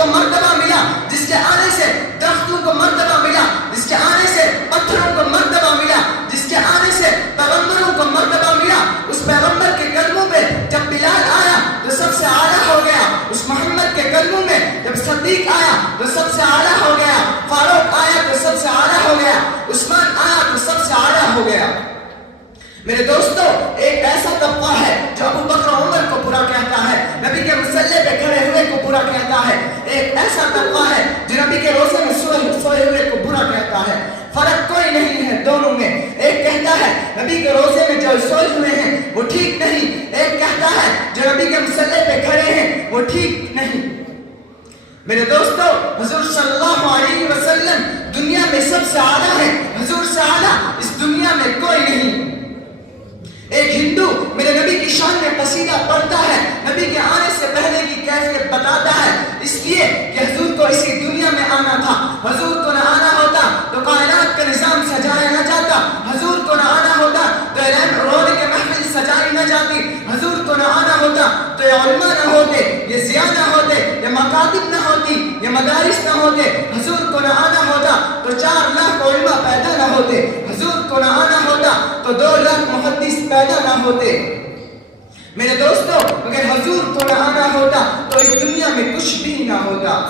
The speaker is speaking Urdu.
کو مرتبہ ملا جس کے آنے سے درختوں کو مرتبہ ملا، جس کے آنے سے پتھروں کو مرتبہ ملا، جس کے آنے سے پیغمبروں کو مرتبہ ملا، اس پیغمبر کے قدموں پہ جب بلال آیا تو سب سے اعلیٰ ہو گیا، اس محمد کے قدموں میں جب صدیق آیا تو سب سے اعلیٰ ہو گیا، فاروق آیا تو سب سے اعلیٰ ہو گیا، عثمان آیا تو سب سے اعلیٰ ہو گیا۔ میرے دوستو، ایک ایسا طبقہ ہے جو ابو بکر عمر کو برا کہتا ہے، نبی کے مصلی پہ کھڑے ہوئے کو برا کہتا ہے، ایک ایسا طبقہ ہے جو نبی کے روزے میں سوئے ہوئے کو برا کہتا ہے۔ فرق کوئی نہیں ہے دونوں میں، ایک کہتا ہے نبی کے روزے میں جو سوئے ہوئے ہیں وہ ٹھیک نہیں، ایک کہتا ہے جو نبی کے مصلی پہ کھڑے ہیں وہ ٹھیک نہیں۔ میرے دوستو، حضور صلی اللہ علیہ وسلم دنیا میں سب سے اعلیٰ ہے، حضور سے اعلیٰ اس دنیا میں کوئی نہیں۔ ایک ہندو میرے نبی کی شان میں قصیدہ پڑھتا ہے، نبی کے آنے سے پہلے کی کیفیت بتاتا ہے، اس لیے کہ حضور کو اسی دنیا میں آنا تھا، حضور کو نہ آنا ہوتا تو کائنات کا نظام سجایا نہ جاتا، حضور کو نہ آنا ہوتا تو رونے کے محفل سجائی نہ جاتی، حضور کو نہ آنا ہوتا تو یہ علماء نہ ہوتے، یہ ضیاء نہ ہوتے، یہ مکاتب نہ ہوتی، یہ مدارس نہ ہوتے، حضور کو نہ آنا ہوتا تو 4 لاکھ علماء پیدا نہ ہوتے، حضور کو نہ آنا ہوتا تو 2 لاکھ محدث پیدا نہ ہوتے۔ میرے دوستو، اگر حضور کو نہ آنا ہوتا تو اس دنیا میں کچھ بھی نہ ہوتا۔